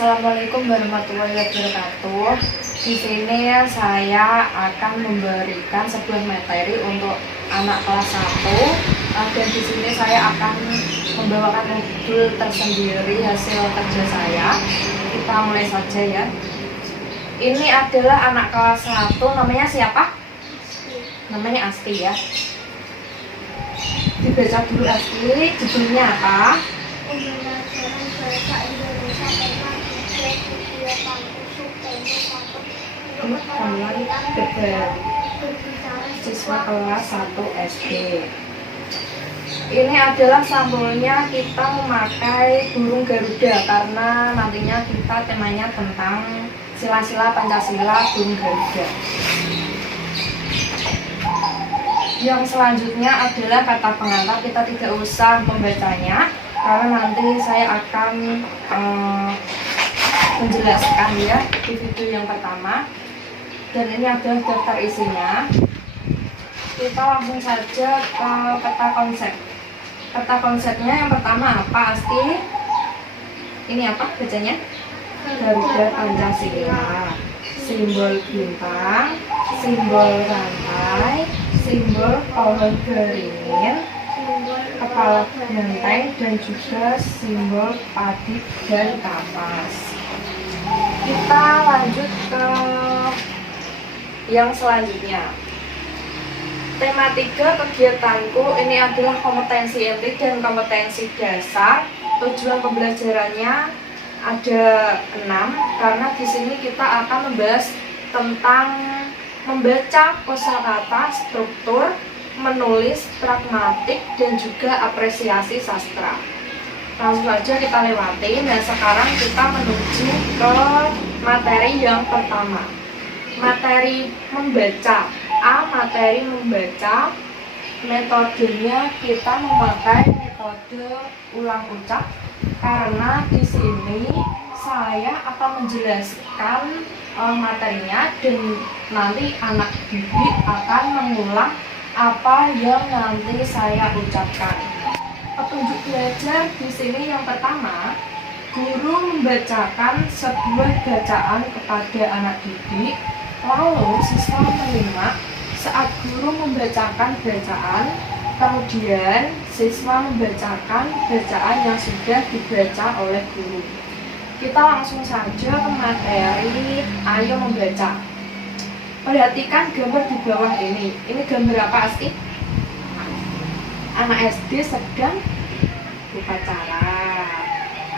Assalamualaikum warahmatullahi wabarakatuh. Di sini saya akan memberikan sebuah materi untuk anak kelas 1. Dan di sini saya akan membawakan modul tersendiri hasil kerja saya. Kita mulai saja ya. Ini adalah anak kelas 1, namanya siapa? Namanya Asti ya. Dibaca dulu Asti, judulnya apa? Pembelajaran bahasa Indonesia tema siswa kelas 1 SD. Ini adalah sampulnya, kita memakai burung Garuda karena nantinya kita temanya tentang sila-sila Pancasila burung Garuda. Yang selanjutnya adalah kata pengantar, kita tidak usah membacanya karena nanti saya akan menjelaskan ya di video yang pertama. Dan ini adalah daftar isinya. Kita langsung saja ke peta konsep. Peta konsepnya yang pertama apa Asti? Ini apa bacanya? Garuda Pancasila. Simbol bintang, simbol rantai, simbol pohon beringin, kepala benteng, dan juga simbol padi dan kapas. Kita lanjut ke yang selanjutnya. Tema 3 kegiatanku ini adalah kompetensi inti dan kompetensi dasar. Tujuan pembelajarannya ada 6 karena di sini kita akan membahas tentang membaca kosakata, struktur, menulis, pragmatik, dan juga apresiasi sastra. Langsung saja kita lewati. Dan sekarang kita menuju ke materi yang pertama. Materi membaca. Materi membaca. Metodenya kita memakai metode ulang ucap karena di sini saya akan menjelaskan materinya dan nanti anak didik akan mengulang apa yang nanti saya ucapkan. Petunjuk belajar di sini yang pertama, guru membacakan sebuah bacaan kepada anak didik, lalu siswa menyimak saat guru membacakan bacaan, kemudian siswa membacakan bacaan yang sudah dibaca oleh guru. Kita langsung saja ke materi, ayo membaca. Perhatikan gambar di bawah ini. Ini gambar apa Asti? Anak SD sedang upacara.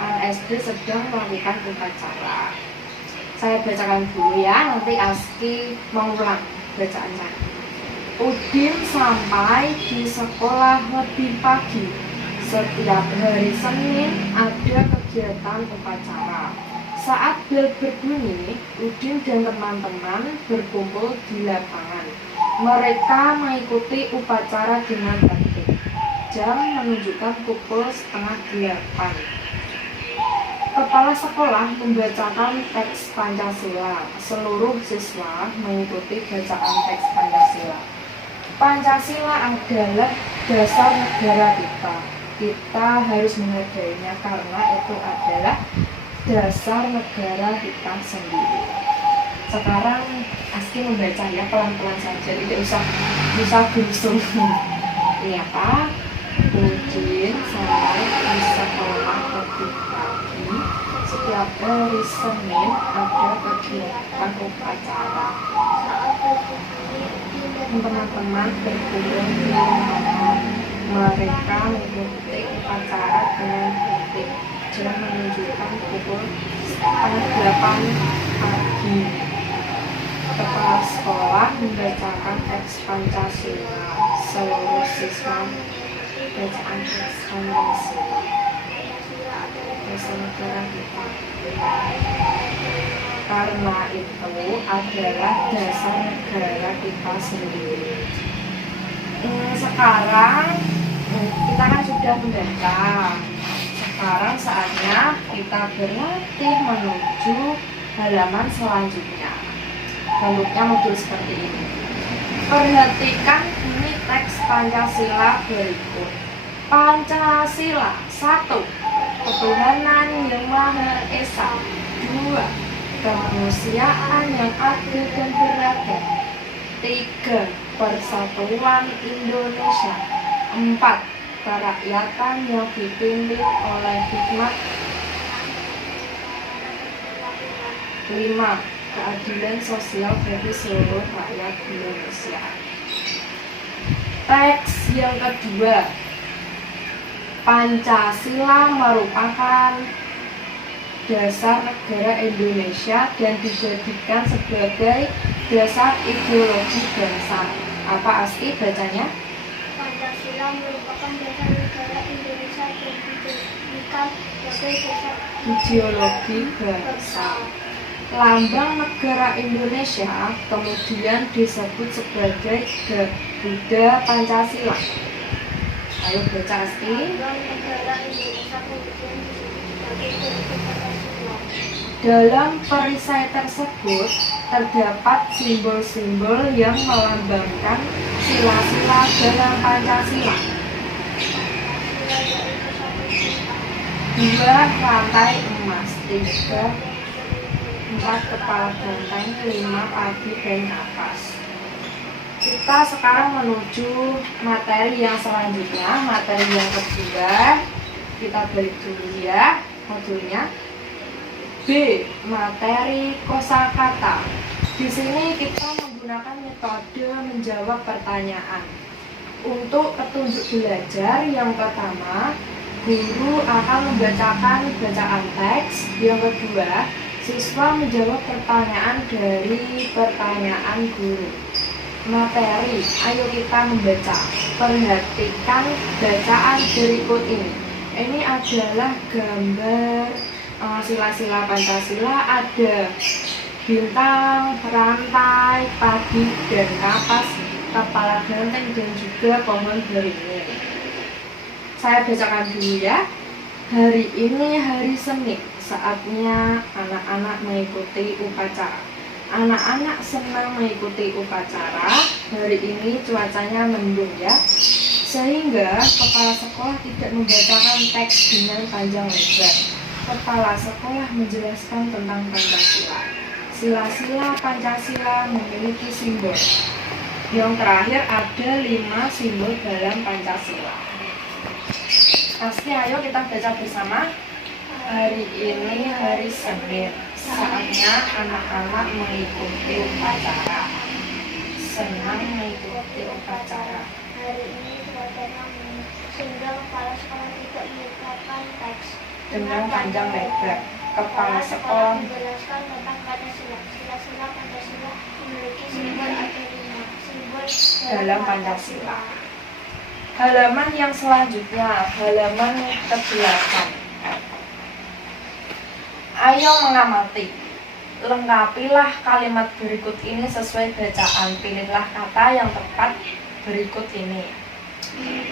Anak SD sedang melakukan upacara. Saya bacakan dulu ya, nanti Asti mengulang bacaan saya. Udin sampai di sekolah lebih pagi. Setiap hari Senin ada kegiatan upacara. Saat bel berbunyi, Udin dan teman-teman berkumpul di lapangan. Mereka mengikuti upacara dengan tertib. Jam menunjukkan pukul 7:30. Kepala sekolah membacakan teks Pancasila. Seluruh siswa mengikuti bacaan teks Pancasila. Pancasila adalah dasar negara kita. Kita harus menghargainya karena itu adalah dasar negara kita sendiri. Sekarang Asti membaca ya, pelan-pelan saja, tidak usah gusung. Ini apa? Udin sampai di sekolah lebih pagi. Setiap hari Senin ada kegiatan upacara. Teman-teman berkumpul di lapangan. Mereka mengikuti upacara dengan tertib. Jam menunjukkan pukul 7:30 pagi. Kepala sekolah membacakan teks Pancasila. Seluruh siswa bacaan teks Pancasila. Dasar negara kita. Karena itu adalah dasar negara kita sendiri. Sekarang kita kan sudah membaca. Sekarang saatnya kita berlatih menuju halaman selanjutnya. Bentuknya modul seperti ini. Perhatikan ini teks Pancasila berikut. Pancasila 1. Ketuhanan Yang Maha Esa. 2. Kemanusiaan yang adil dan beragam. 3. Persatuan Indonesia. 4. Kerakyatan yang dipimpin oleh hikmat. 5. Keadilan sosial bagi seluruh rakyat Indonesia. Teks yang kedua, Pancasila merupakan dasar negara Indonesia dan dijadikan sebagai dasar ideologi bangsa. Apa Asti bacanya? Pancasila merupakan dasar negara Indonesia dan dijadikan sebagai dasar Ideologi bangsa. Lambang negara Indonesia kemudian disebut sebagai Garuda Pancasila. Ayo baca Asti. lambang negara Indonesia kemudian disebut sebagai Garuda Pancasila. Dalam perisai tersebut terdapat simbol-simbol yang melambangkan sila-sila dalam Pancasila. Pancasila yaitu 1 2. Rantai emas. 3. 4. Kepala banteng. 5. Padi dan kapas. Kita sekarang menuju materi yang selanjutnya, materi yang kedua. Kita balik dulu ya modulnya. B. Materi kosakata. Di sini kita menggunakan metode menjawab pertanyaan. Untuk petunjuk belajar yang pertama, guru akan membacakan bacaan teks. Yang kedua, siswa menjawab pertanyaan dari pertanyaan guru. Materi, ayo kita membaca. Perhatikan bacaan berikut ini. Ini adalah gambar sila-sila Pancasila, ada bintang, rantai, padi dan kapas, kepala banteng dan juga pohon beringin. Saya bacakan dulu ya. Hari ini hari Senin, saatnya anak-anak mengikuti upacara. Anak-anak senang mengikuti upacara. Hari ini cuacanya mendung ya, sehingga kepala sekolah tidak membacakan teks dengan panjang lebar. Kepala sekolah menjelaskan tentang Pancasila. Sila-sila Pancasila memiliki simbol. Yang terakhir ada 5 simbol dalam Pancasila. Pasti ayo kita baca bersama. Hari ini hari Senin, saatnya anak-anak mengikuti upacara. Senang mengikuti upacara. Hari ini cuacanya mendung sehingga kepala sekolah tidak membacakan teks Dengan panjang lebar. Kepala sekolah menjelaskan tentang Pancasila. Sila-sila Pancasila memiliki simbol ada 5 simbol dalam Pancasila. Halaman yang selanjutnya, halaman ke-8. Ayo mengamati. Lengkapilah kalimat berikut ini sesuai bacaan. Pilihlah kata yang tepat berikut ini.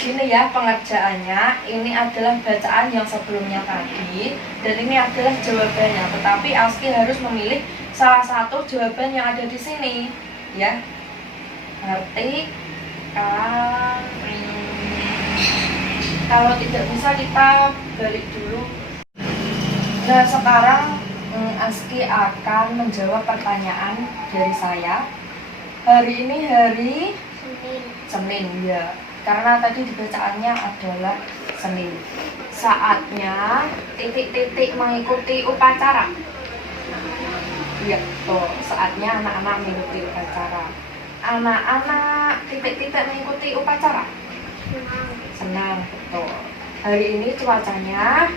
Ini ya pengerjaannya. Ini adalah bacaan yang sebelumnya tadi, dan ini adalah jawabannya. Tetapi Aski harus memilih salah satu jawaban yang ada di sini, ya. Ngerti kan? Kalau tidak bisa kita balik dulu. Nah sekarang Aski akan menjawab pertanyaan dari saya. Hari ini hari Senin ya, karena tadi dibacaannya adalah Senin. Saatnya titik-titik mengikuti upacara. Iya, tuh saatnya anak-anak mengikuti upacara. Anak-anak titik-titik mengikuti upacara. Senang, betul. Hari ini cuacanya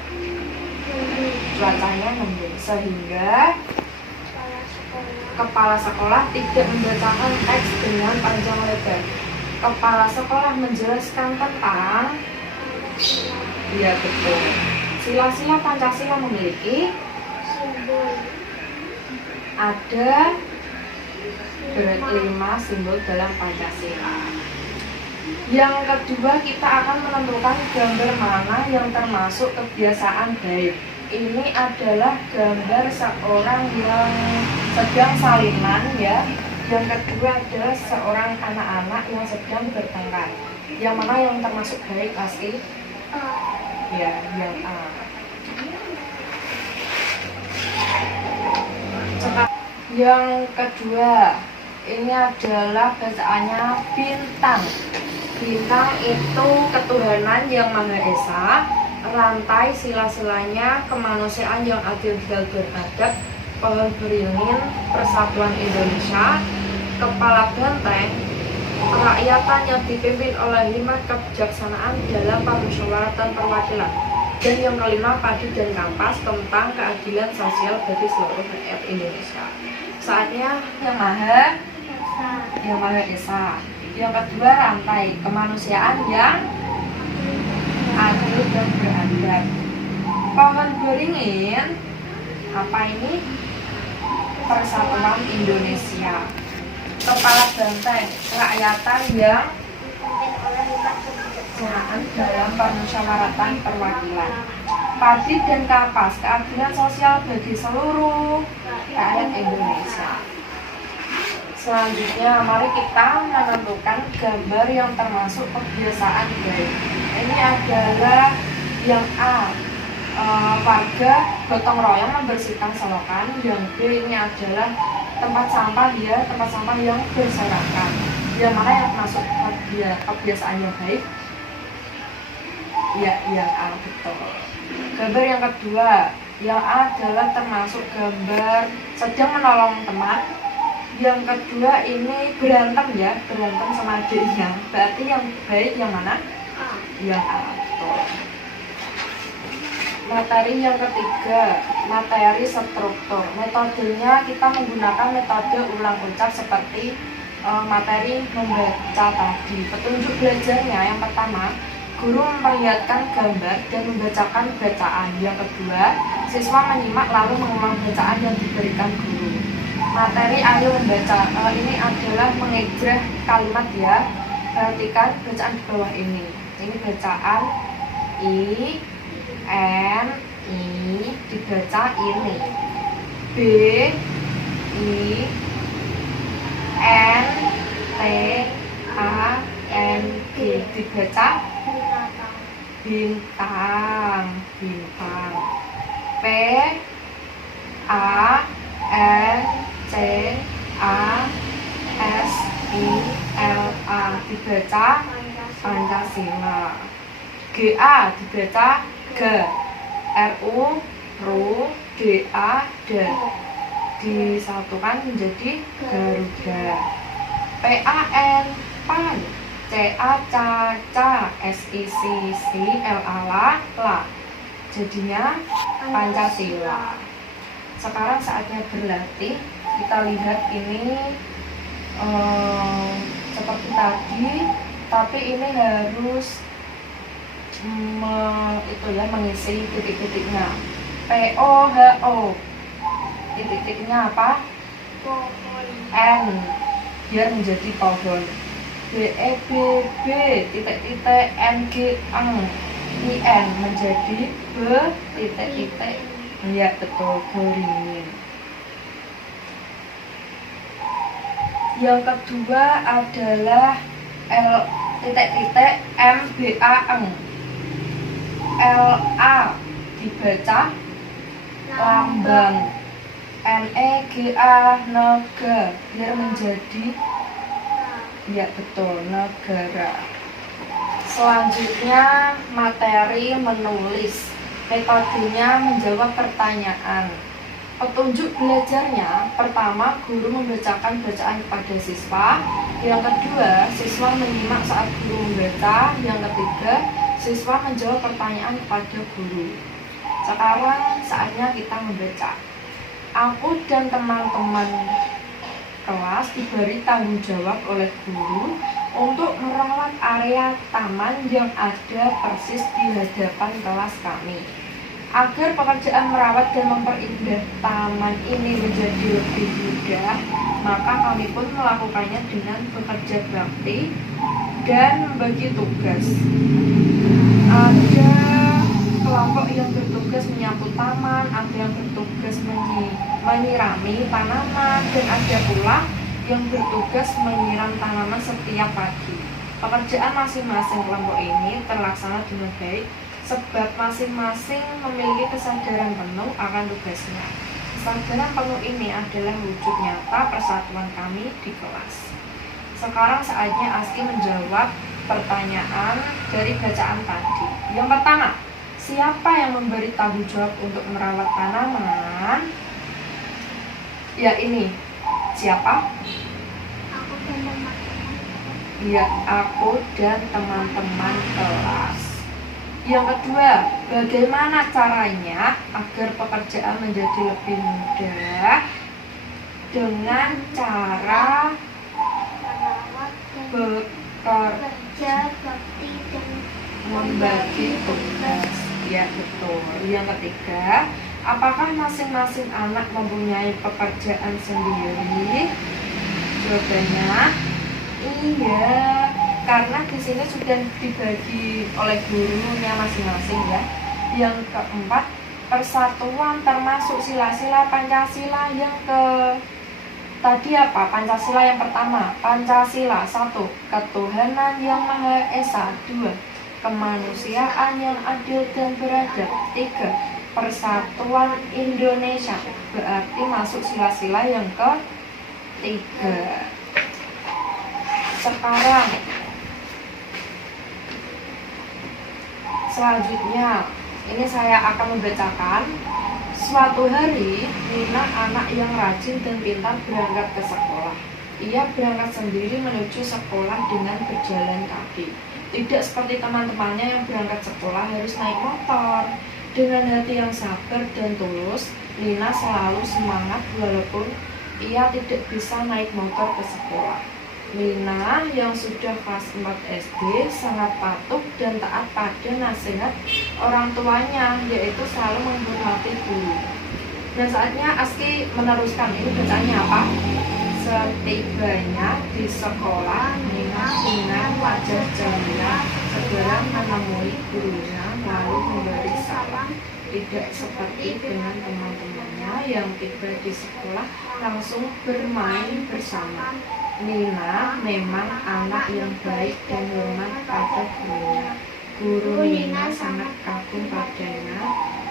mendung, sehingga kepala sekolah tidak membacakan teks dengan panjang lebar. Kepala sekolah menjelaskan tentang, iya betul, sila-sila Pancasila memiliki simbol ada 5 simbol dalam Pancasila. Yang kedua, kita akan menentukan gambar mana yang termasuk kebiasaan baik. Ini adalah gambar seorang yang sedang salinan ya. Yang kedua adalah seorang anak-anak yang sedang bertengkar. Yang mana yang termasuk baik pasti? Ya, yang A. Yang kedua, ini adalah bacaannya bintang. Bintang itu ketuhanan yang Maha Esa, rantai sila-silanya kemanusiaan yang adil dan beradab, pohon beringin Persatuan Indonesia, kepala benteng kerakyatan yang dipimpin oleh 5 kebijaksanaan dalam permusyawaratan perwakilan. Dan yang kelima, padi dan kampas tentang keadilan sosial bagi seluruh rakyat Indonesia. Saatnya yang Maha Esa. Yang kedua, rantai kemanusiaan yang adil dan beradab. Pohon beringin, apa ini? Persatuan Indonesia. Kepala benteng kerakyatan yang dipimpin oleh 5 kebijaksanaan dalam permusyawaratan perwakilan. Padi dan kapas, keadilan sosial bagi seluruh rakyat Indonesia. Selanjutnya, mari kita menentukan gambar yang termasuk kebiasaan baik. Ini adalah yang A, warga gotong royong membersihkan selokan. Yang B, ini adalah tempat sampah yang berserakan. Yang mana yang masuk kebiasaan yang baik? Ya, yang A, betul. Gambar yang kedua, yang A adalah termasuk gambar sedang menolong teman. Yang kedua ini berantem sama adiknya. Berarti yang baik yang mana? Yang A, betul. Materi yang ketiga, materi struktur. Metodenya kita menggunakan metode ulang ucap seperti materi membaca tadi. Petunjuk belajarnya yang pertama, guru memperlihatkan gambar dan membacakan bacaan. Yang kedua, siswa menyimak lalu mengulang bacaan yang diberikan guru. Materi ayo membaca, ini adalah mengegreh kalimat ya. Perhatikan bacaan di bawah ini. Ini bacaan I, N, I, dibaca ini. B, I, N, T, A, N, G, dibaca bintang. P, A, N, C, A, S, I, L, A, dibaca Pancasila. G, A, dibaca G, R, U, RU, D, A, D, disatukan menjadi Garuda. P, A, N, PAN, C, A, CA, S, I, C, L, A, LA, jadinya Pancasila. Sekarang saatnya berlatih. Kita lihat ini seperti tadi, tapi ini harus mengisi titik-titiknya. POHO, titik-titiknya apa? N, biar menjadi pohon. BEBB, titik-titik NG, IN menjadi B, titik-titik. Ya betul, beringin. Yang kedua adalah L, titik-titik MBAN. LA dibaca lambang. NEGA, nega, biar menjadi ya betul, negara. Selanjutnya materi menulis. Metodenya menjawab pertanyaan. Petunjuk belajarnya, pertama guru membacakan bacaan kepada siswa. Yang kedua, siswa menyimak saat guru membaca. Yang ketiga, siswa menjawab pertanyaan kepada guru. Sekarang saatnya kita membaca. Aku dan teman-teman kelas diberi tanggung jawab oleh guru untuk merawat area taman yang ada persis di hadapan kelas kami. Agar pekerjaan merawat dan memperindah taman ini menjadi lebih mudah, maka kami pun melakukannya dengan bekerja bakti dan membagi tugas. Ada kelompok yang bertugas menyapu taman, ada yang bertugas menyirami tanaman, dan ada pula yang bertugas menyiram tanaman setiap pagi. Pekerjaan masing-masing kelompok ini terlaksana dengan baik sebab masing-masing memiliki kesadaran penuh akan tugasnya. Kesadaran penuh ini adalah wujud nyata persatuan kami di kelas. Sekarang saatnya Aski menjawab pertanyaan dari bacaan tadi. Yang pertama, siapa yang memberi tanggung jawab untuk merawat tanaman? Ya ini, siapa? Aku dan teman-teman. Ya, aku dan teman-teman kelas. Yang kedua, bagaimana caranya agar pekerjaan menjadi lebih mudah? Dengan cara Merawat dan bekerja bekerja bakti dan membagi tugas. Ya, betul. Yang ketiga, apakah masing-masing anak mempunyai pekerjaan sendiri? Jawabannya iya, karena di sini sudah dibagi oleh gurunya masing-masing ya. Yang keempat, persatuan termasuk sila-sila Pancasila. Yang tadi apa? Pancasila yang pertama, Pancasila 1, ketuhanan yang Maha Esa. 2, kemanusiaan yang adil dan beradab. 3, persatuan Indonesia. Berarti masuk sila-sila yang ketiga. Sekarang selanjutnya ini saya akan membacakan. Suatu hari Nina, anak yang rajin dan pintar, berangkat ke sekolah. Ia berangkat sendiri menuju sekolah dengan berjalan kaki. Tidak seperti teman-temannya yang berangkat sekolah harus naik motor. Dengan hati yang sabar dan tulus, Nina selalu semangat walaupun ia tidak bisa naik motor ke sekolah. Nina yang sudah kelas 4 SD sangat patuh dan taat pada nasihat orang tuanya, yaitu selalu menghormati guru. Dan saatnya Aski meneruskan. Ini bacaannya apa? Setibanya di sekolah, Nina dengan wajah ceria segera menemui gurunya lalu memberi salam. Tidak seperti dengan teman-temannya yang tiba di sekolah langsung bermain bersama. Nina memang anak yang baik dan hormat pada gurunya. Guru Nina sangat kagum padanya,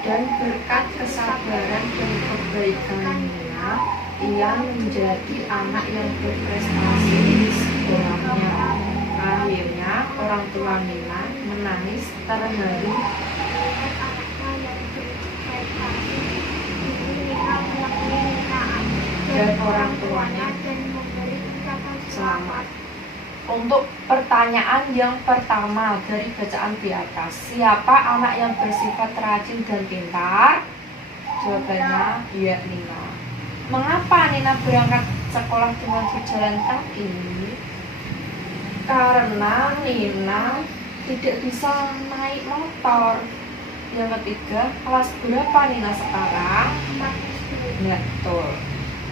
dan berkat kesabaran dan kebaikan Nina, ia menjadi anak yang berprestasi di sekolahnya. Akhirnya orang tua Nina menangis terharu. Dan orang tuanya selamat. Untuk pertanyaan yang pertama dari bacaan di atas, siapa anak yang bersifat rajin dan pintar? Jawabannya iya, Nina. Mengapa Nina berangkat sekolah dengan berjalan kaki? Karena Nina tidak bisa naik motor. Yang ketiga, kelas berapa Nina sekarang? Ya, betul.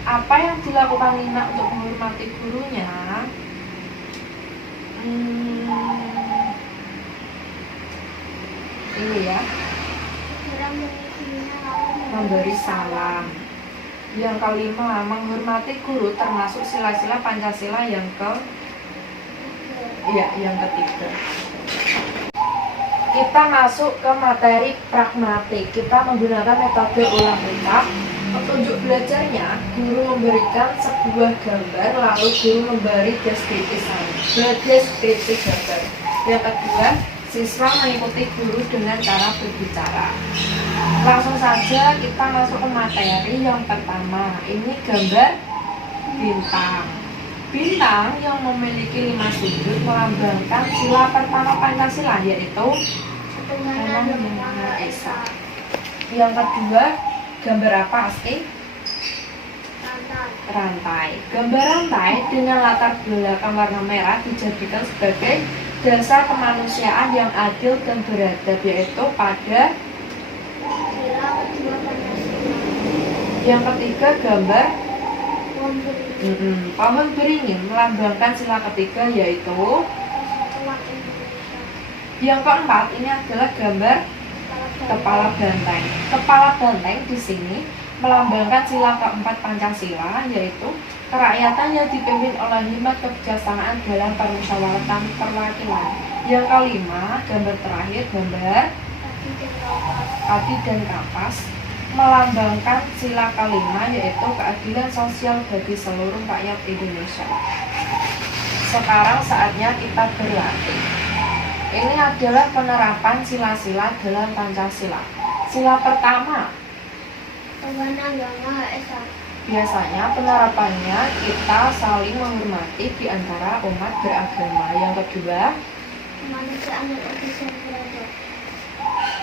Apa yang dilakukan Nina untuk menghormati gurunya? Ini ya, memberi salam. Yang kelima, menghormati guru termasuk sila-sila Pancasila yang yang ketiga. Kita masuk ke materi pragmatik. Kita menggunakan metode ulang ucap. Petunjuk belajarnya, guru memberikan sebuah gambar, lalu guru memberi deskripsi gambar. Yang kedua, siswa mengikuti guru dengan cara berbicara. Langsung saja kita masuk ke materi yang pertama. Ini gambar bintang. Bintang yang memiliki 5 sudut melambangkan sila pertama Pancasila, yaitu ketuhanan yang Maha Esa. Yang kedua, gambar apa, Aski? Rantai. Gambar rantai dengan latar belakang warna merah dijadikan sebagai dasar kemanusiaan yang adil dan beradab, yaitu pada yang ketiga, gambar pohon beringin melambangkan sila ketiga, yaitu yang keempat. Ini adalah gambar kepala banteng. Kepala banteng di sini melambangkan sila keempat Pancasila, yaitu kerakyatan yang dipimpin oleh hikmat kebijaksanaan dalam permusyawaratan perwakilan. Yang kelima, gambar terakhir, gambar kaki dan kapas melambangkan sila kelima, yaitu keadilan sosial bagi seluruh rakyat Indonesia. Sekarang saatnya kita berlatih. Ini adalah penerapan sila-sila dalam Pancasila. Sila pertama, Tuhan Yang Maha Esa. biasanya penerapannya kita saling menghormati di antara umat beragama. Yang kedua, Kemanusiaan dan etis yang beradab.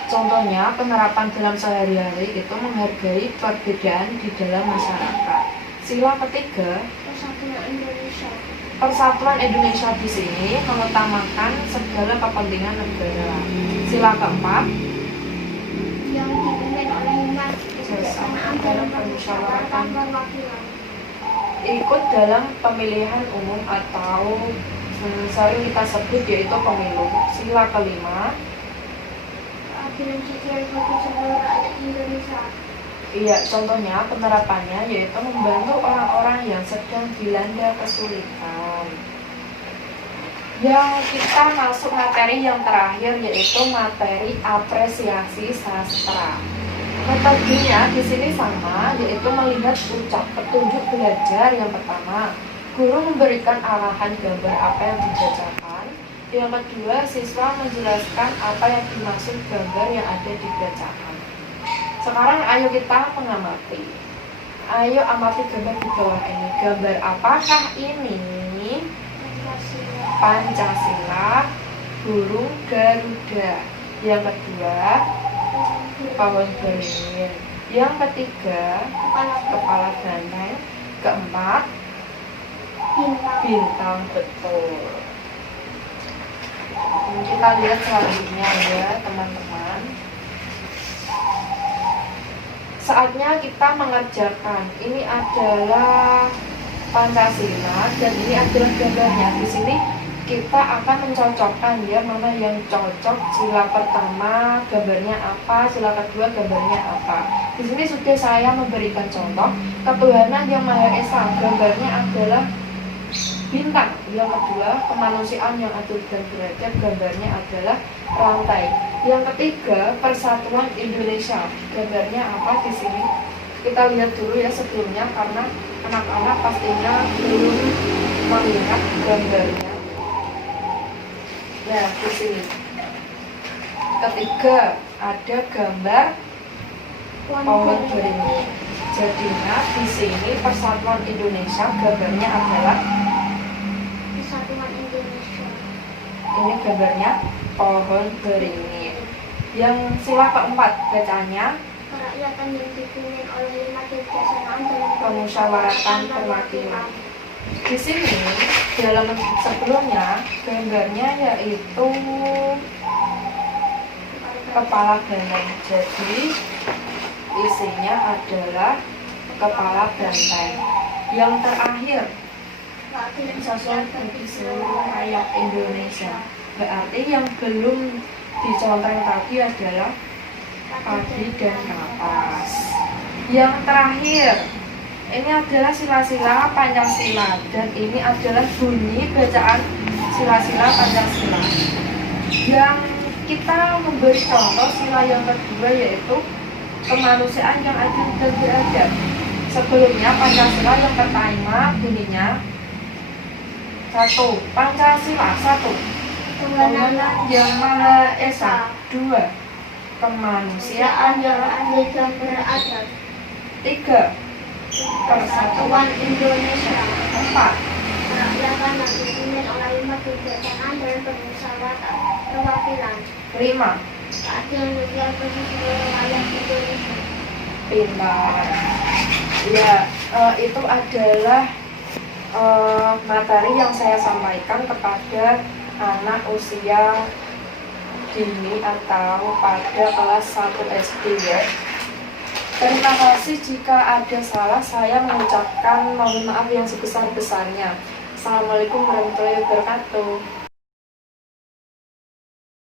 contohnya penerapan dalam sehari-hari itu menghargai perbedaan di dalam masyarakat. Sila ketiga, Persatuan Indonesia. Persatuan Indonesia di sini mengutamakan segala kepentingan negara. Sila keempat, Yang dipimpin oleh umat Kebijaksanaan dalam dalam permusyawaratan permusyawaratan perwakilan. ikut dalam pemilihan umum atau sering kita sebut yaitu pemilu. Sila kelima, Keadilan sosial bagi seluruh rakyat Indonesia. iya, contohnya penerapannya yaitu membantu orang-orang yang sedang dilanda kesulitan. Yang kita masuk materi yang terakhir yaitu materi apresiasi sastra. Metodenya di sini sama, yaitu melihat ucap petunjuk belajar. Yang pertama, guru memberikan arahan gambar apa yang dibacakan. Yang kedua, siswa menjelaskan apa yang dimaksud gambar yang ada di bacaan. Sekarang ayo kita mengamati. Ayo amati gambar di bawah ini. Gambar apakah ini? Pancasila, burung Garuda. Yang kedua, pohon beringin. Yang ketiga, kepala banteng. Keempat, bintang. Betul. Kita lihat selanjutnya ya teman-teman. Saatnya kita mengerjakan. Ini adalah Pancasila dan ini adalah gambarnya. Di sini kita akan mencocokkan ya mana yang cocok. Sila pertama gambarnya apa, sila kedua gambarnya apa. Di sini sudah saya memberikan contoh. Ketuhanan Yang Maha Esa, gambarnya adalah bintang. Yang kedua, kemanusiaan yang adil dan beradab, gambarnya adalah rantai. Yang ketiga, Persatuan Indonesia, gambarnya apa di sini? Kita lihat dulu ya sebelumnya karena anak-anak pastinya belum melihat gambarnya. Nah, di sini. Ketiga, ada gambar pohon beringin. Jadinya di sini Persatuan Indonesia gambarnya adalah Persatuan Indonesia. ini gambarnya pohon beringin. Yang sila keempat bacaannya Kerakyatan yang dipimpin oleh lima kebijaksanaan dalam permusyawaratan perwakilan. Di sini dalam sebelumnya gambarnya yaitu kepala banteng. Jadi isinya adalah kepala banteng. Yang terakhir, keadilan sosial bagi seluruh rakyat Indonesia. Berarti yang belum dicontoh tadi adalah padi dan kapas. Yang terakhir, ini adalah sila-sila Pancasila dan ini adalah bunyi bacaan sila-sila Pancasila. Yang kita memberi contoh sila yang kedua yaitu kemanusiaan yang adil dan beradab. Sebelumnya Pancasila yang pertama bunyinya satu, Pancasila satu, Tuhan Yang Maha Esa. Dua, kemanusiaan yang adil dan beradab. Tiga, Persatuan Indonesia. Empat, kerakyatan yang dipimpin oleh lima kebijaksanaan dalam permusyawaratan perwakilan. lima, Keadilan sosial bagi seluruh rakyat Indonesia. pintar. Ya, itu adalah materi yang saya sampaikan kepada anak usia dini atau pada kelas 1 SD ya. Terima kasih jika ada salah saya mengucapkan mohon maaf yang sebesar-besarnya. Assalamualaikum warahmatullahi wabarakatuh.